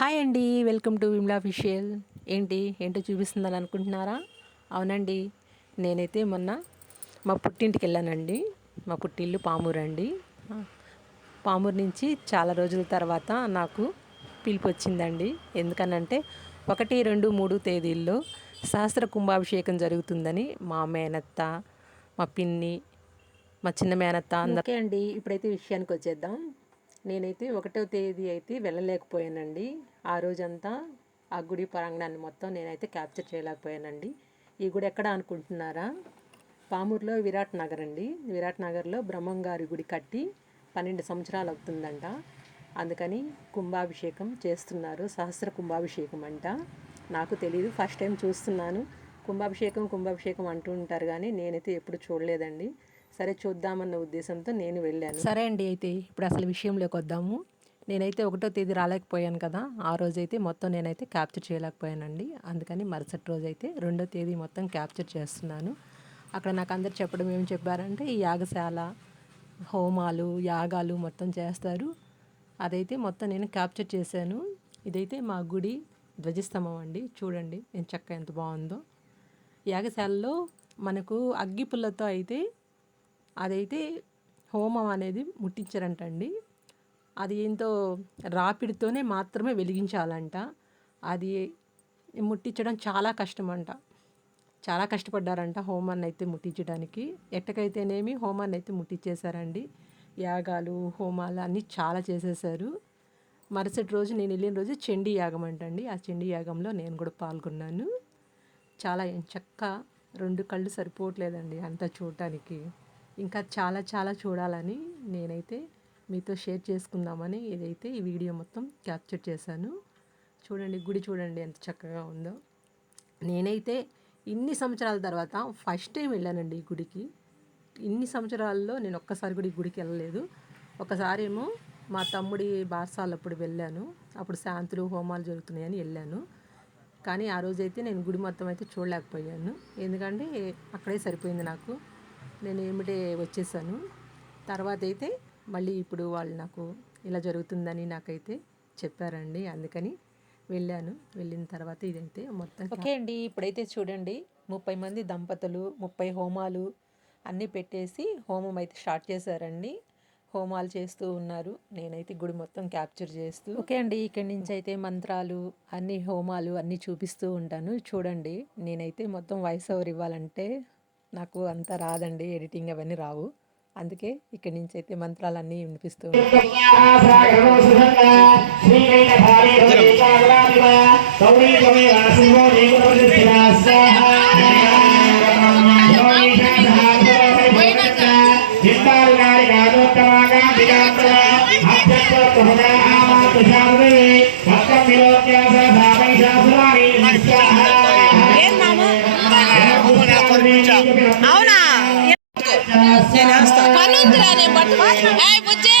Hi అండి welcome to Vimla official. ఏంటి ఏంటో చూపిస్తుందని అనుకుంటున్నారా? అవునండి నేనైతే మొన్న మా పుట్టింటికి వెళ్ళానండి. మా పుట్టిల్లు పామూరు అండి. పామూరు నుంచి చాలా రోజుల తర్వాత నాకు పిలుపు వచ్చిందండి. ఎందుకనంటే ఒకటి రెండు మూడు తేదీల్లో సహస్ర కుంభాభిషేకం జరుగుతుందని మా మేనత్త మా పిన్ని మా చిన్న మేనత్త అందరికీ అండి ఇప్పుడైతే విషయానికి వచ్చేద్దాం. నేనైతే ఒకటో తేదీ అయితే వెళ్ళలేకపోయానండి. ఆ రోజంతా ఆ గుడి ప్రాంగణాన్ని మొత్తం నేనైతే క్యాప్చర్ చేయలేకపోయానండి. ఈ గుడి ఎక్కడ అనుకుంటున్నారా? పామూరులో విరాట్ నగర్ అండి. విరాట్ నగర్లో బ్రహ్మంగారి గుడి కట్టి పన్నెండు సంవత్సరాలు అవుతుందంట. అందుకని కుంభాభిషేకం చేస్తున్నారు. సహస్ర కుంభాభిషేకం అంట. నాకు తెలియదు ఫస్ట్ టైం చూస్తున్నాను. కుంభాభిషేకం కుంభాభిషేకం అంటూ ఉంటారు కానీ నేనైతే ఎప్పుడు చూడలేదండి. సరే చూద్దామన్న ఉద్దేశంతో నేను వెళ్ళాను. సరే అండి అయితే ఇప్పుడు అసలు విషయంలోకి వద్దాము. నేనైతే ఒకటో తేదీ రాలేకపోయాను కదా ఆ రోజైతే మొత్తం నేనైతే క్యాప్చర్ చేయలేకపోయానండి. అందుకని మరుసటి రోజు అయితే రెండో తేదీ మొత్తం క్యాప్చర్ చేస్తున్నాను. అక్కడ నాకు అందరు చెప్పడం ఏమి చెప్పారంటే ఈ యాగశాల హోమాలు యాగాలు మొత్తం చేస్తారు. అదైతే మొత్తం నేను క్యాప్చర్ చేశాను. ఇదైతే మా గుడి ధ్వజస్తంభం అండి. చూడండి నేను చక్క ఎంత బాగుందో. యాగశాలలో మనకు అగ్గిపుల్లతో అయితే అదైతే హోమం అనేది ముట్టించారంటండి. అది ఏంతో రాపిడితోనే మాత్రమే వెలిగించాలంట. అది ముట్టించడం చాలా కష్టమంట. చాలా కష్టపడ్డారంట హోమాన్ని అయితే ముట్టించడానికి. ఎట్టకైతేనేమి హోమాన్ని అయితే ముట్టించేశారండి. యాగాలు హోమాలు అన్నీ చాలా చేసేసారు మరుసటి రోజు నేను వెళ్ళిన రోజు చండీ యాగం అంటండి. ఆ చండీ యాగంలో నేను కూడా పాల్గొన్నాను. చాలా చక్క రెండు కళ్ళు సరిపోవట్లేదండి అంతా చూడటానికి. ఇంకా చాలా చాలా చూడాలని నేనైతే మీతో షేర్ చేసుకుందామని ఇదైతే ఈ వీడియో మొత్తం క్యాప్చర్ చేశాను. చూడండి గుడి చూడండి ఎంత చక్కగా ఉందో. నేనైతే ఇన్ని సంవత్సరాల తర్వాత ఫస్ట్ టైం వెళ్ళానండి ఈ గుడికి. ఇన్ని సంవత్సరాల్లో నేను ఒక్కసారి కూడా ఈ గుడికి వెళ్ళలేదు. ఒకసారి ఏమో మా తమ్ముడి బార్సాలు అప్పుడు వెళ్ళాను. అప్పుడు శాంతులు హోమాలు జరుగుతున్నాయని వెళ్ళాను. కానీ ఆ రోజైతే నేను గుడి మొత్తం అయితే చూడలేకపోయాను. ఎందుకంటే అక్కడే సరిపోయింది నాకు. నేను ఏమిటే వచ్చేసాను. తర్వాత అయితే మళ్ళీ ఇప్పుడు వాళ్ళు నాకు ఇలా జరుగుతుందని నాకైతే చెప్పారండి. అందుకని వెళ్ళాను. వెళ్ళిన తర్వాత ఇదైతే మొత్తం ఓకే అండి. ఇప్పుడైతే చూడండి. ముప్పై మంది దంపతులు ముప్పై హోమాలు అన్నీ పెట్టేసి హోమం అయితే స్టార్ట్ చేశారండి. హోమాలు చేస్తూ ఉన్నారు. నేనైతే గుడి మొత్తం క్యాప్చర్ చేస్తూ ఓకే అండి. ఇక్కడి నుంచి అయితే మంత్రాలు అన్ని హోమాలు అన్నీ చూపిస్తూ ఉంటాను. చూడండి. నేనైతే మొత్తం వాయిస్ ఓవర్ ఇవ్వాలంటే నాకు అంత రాదండి ఎడిటింగ్ అవన్నీ రావు. అందుకే ఇక్కడి నుంచి అయితే మంత్రాలన్నీ వినిపిస్తూ అవునా? నేను పట్టు బుజ్జి!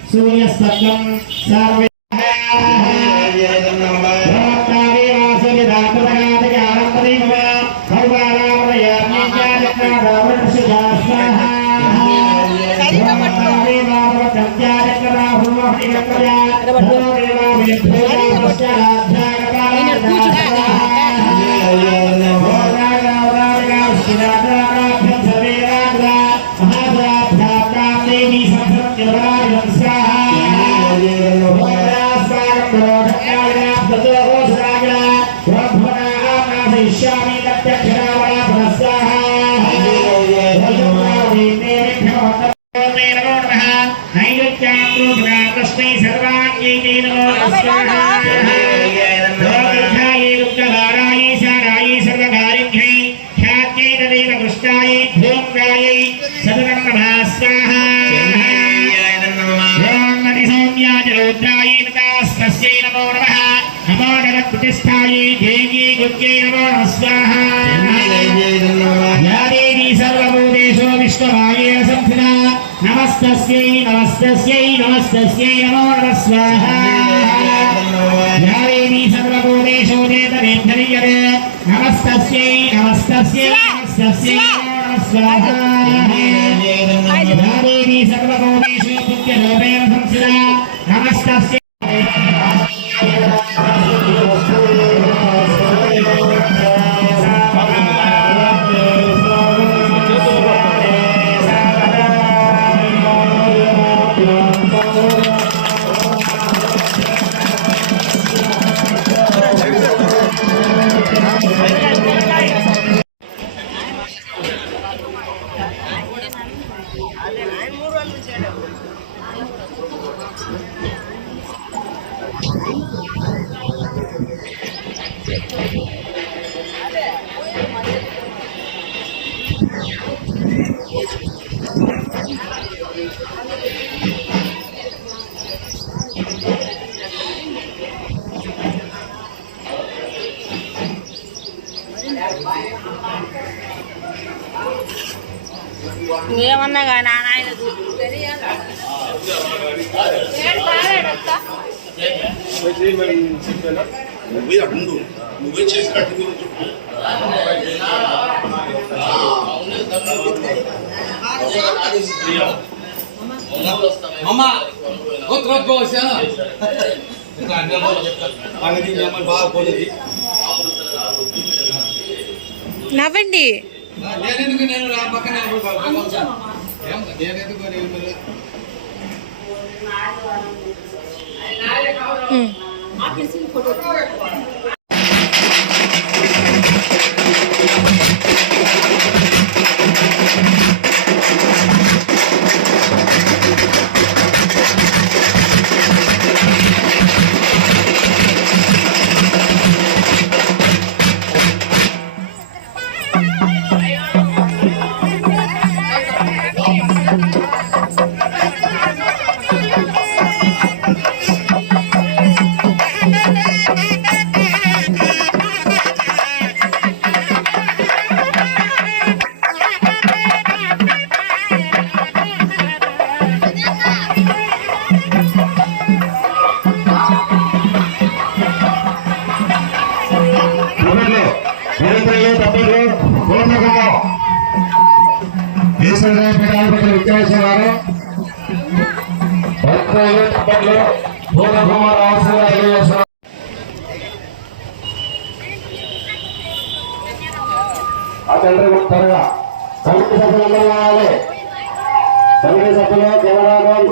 సూర్యస్తత్వం సర్వే నమస్తస్యై నమస్తస్యై నమస్తస్యై నమో నమ స్వాహ యావేవీ సర్వభూతేషు చేతనేంద్రియతే నమస్తస్యై నమస్తస్యై నమస్తస్యై స్వాహ యావేవీ సర్వభూతేషు నిత్యరూపేణ సంసిదా నమస్తస్యై నువ్వే అడ్డు నువ్వే చేసి కట్టు చెప్పు. Mama, outro gol, బాగా పోలేదు నవ్వండి. నేనెందుకు నేను నా పక్కన నేనెందుకు నేను ఈశ్వర పీఠాధిపతి విద్యాసారు భక్తులు తమిళ్లు పూర్ణకుమ రాసిన అతను త్వరగా కమిటీ సభ్యులందరూ రావాలి కమిటీ సభ్యులు కెమెరామెన్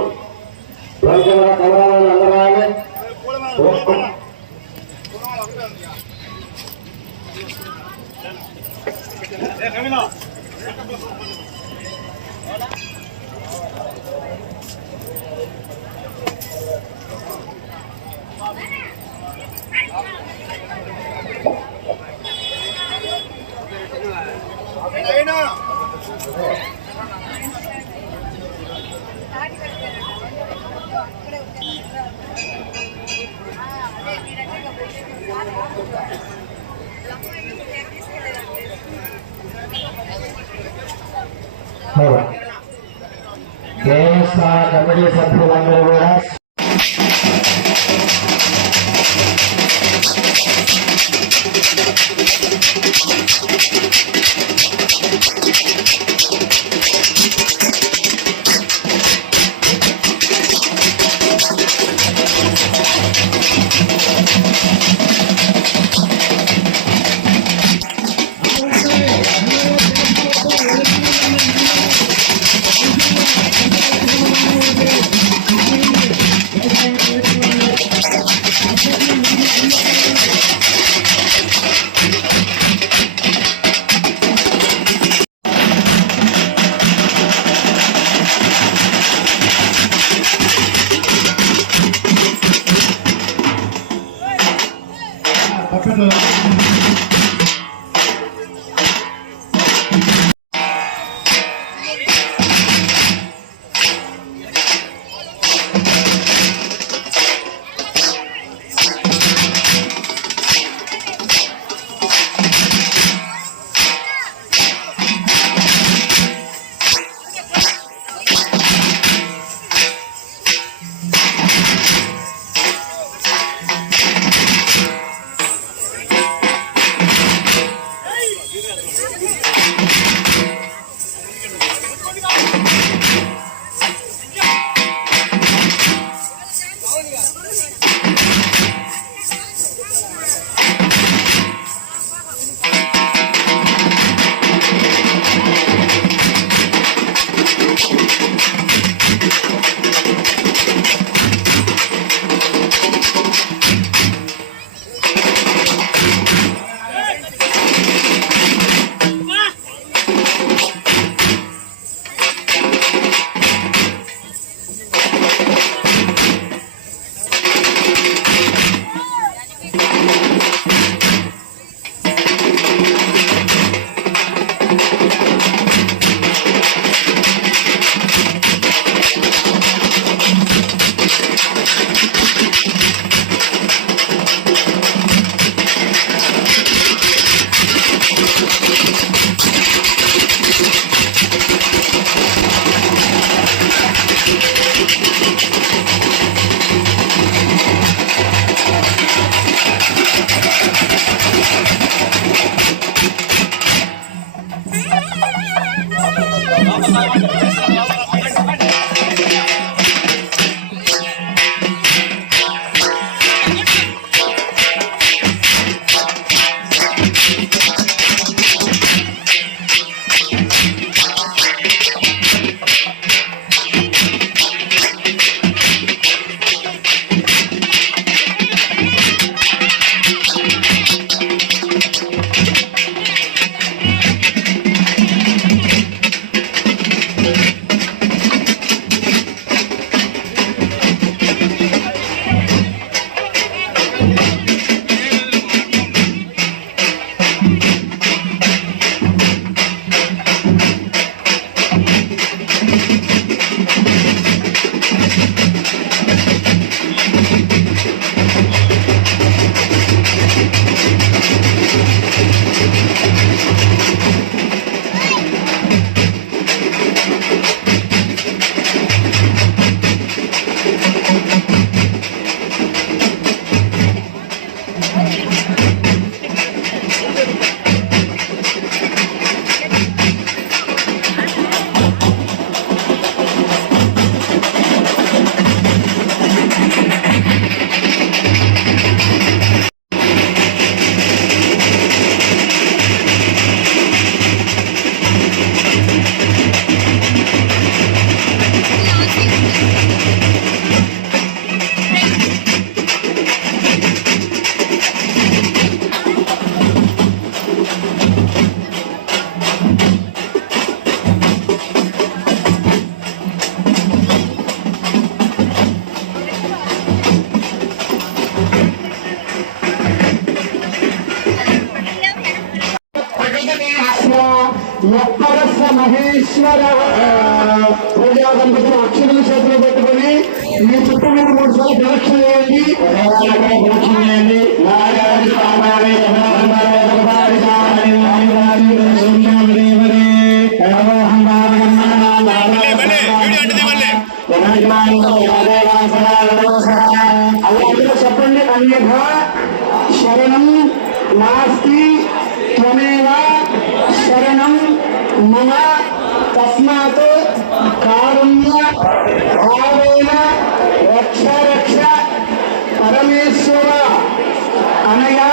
డ్రోన్ కెమెరా కెమెరామెన్ అందరూ రావాలి దేవస్థాన Thank you. మహేశ్వర ప్రజా దంపతులు అక్షరం చేతులు పెట్టుకుని మీ చుట్టూ మూడు మూడు సార్లు ప్రదక్షిణ చేయండి ప్రదక్షిణ చేయండి చెప్పండి అన్యథ శరణం నాస్తి త్వమేవ శరణం మమ. తస్మాత్ కారుణ్య భావేన రక్ష రక్ష పరమేశ్వర అనయా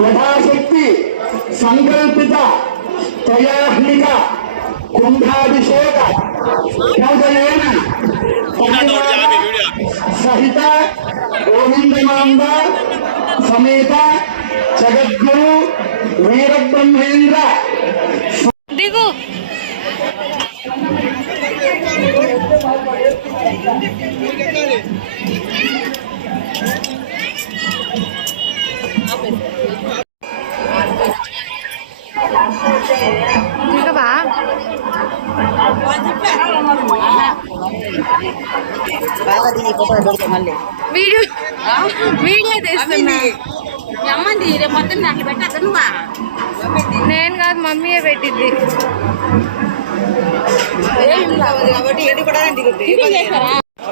యథాశక్తి సంకల్పిత త్రయాహ్నిక కుంభాభిషేక పూజయేన సహిత గోవిందమాంబ సమేత జగద్గురు వీరబ్రహ్మేంద్ర వీడియో వీడియో మొత్తం అమ్మంది పెట్టి అతను నేను కాదు మమ్మీయే పెట్టింది కాబట్టి ఏది కూడా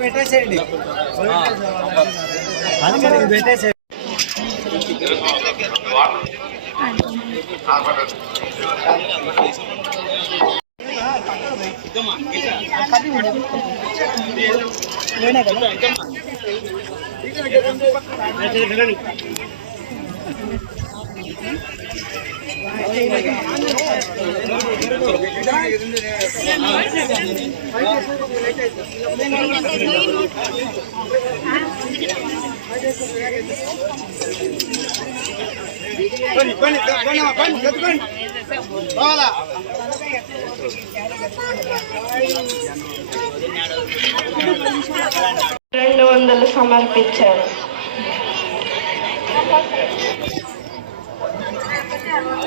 పెట్టేసేయండి. పెట్టేసేయండి. పని పని పని పని పెట్టుకో రెండు వందలు సమర్పించారు.